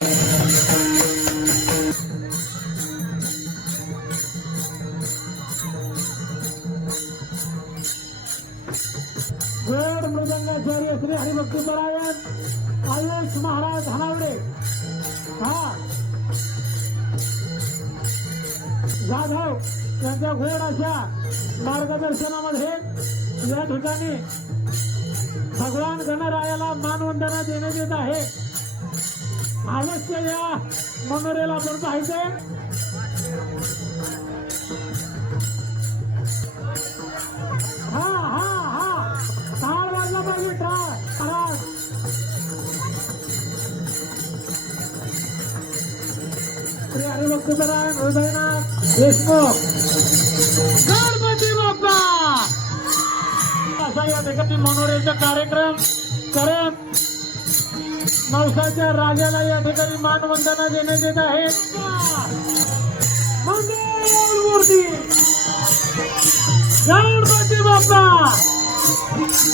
गोड मृदंगाचार्य श्री हरिभक्तीपरायण आयुष महाराज हनावडे हा जाधव यांच्या घोड अशा मार्गदर्शनामध्ये या ठिकाणी भगवान गणरायाला मानवंदना देण्यात येत आहे। अवश्य या मनोरेला आपण पाहिजे। हा हा हा टाळ वाजला पाहिजे टाळ। श्री हरिभक्तीपरायण हृदयनाथ देशमुख गणपती बाप्पा असा या ठिकाणी मनोरेचा कार्यक्रम करत नवसाच्या राजाला या ठिकाणी मानवंदना देण्यात येत आहे। मंगलमूर्ती गणपती बाप्पा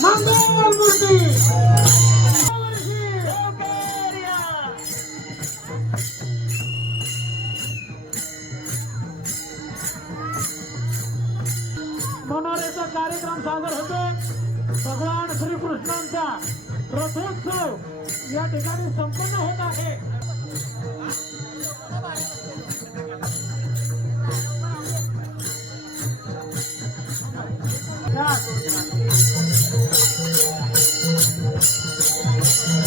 मंगलमूर्ती मनोरेचा कार्यक्रम सादर होतो। भगवान श्रीकृष्णांचा रथोत्सव या ठिकाणी संपन्न होत आहे।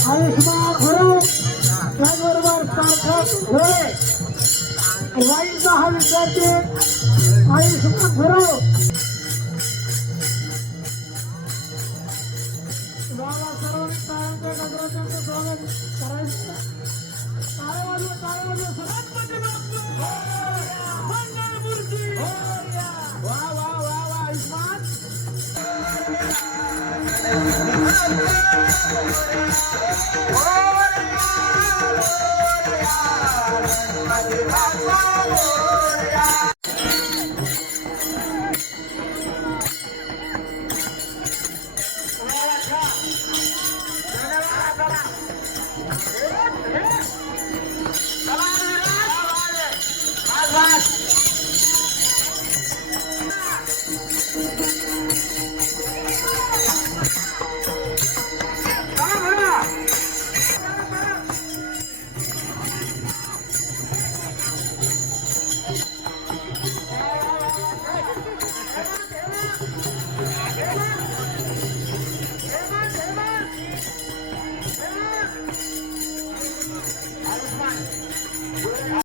आयुष्मान गुरु त्याचबरोबर सार्थक घोडे वाईचा हा विद्यार्थी आयुष्मान गुरु स्वागत करायचं। वा वा वा वा आयुष्मान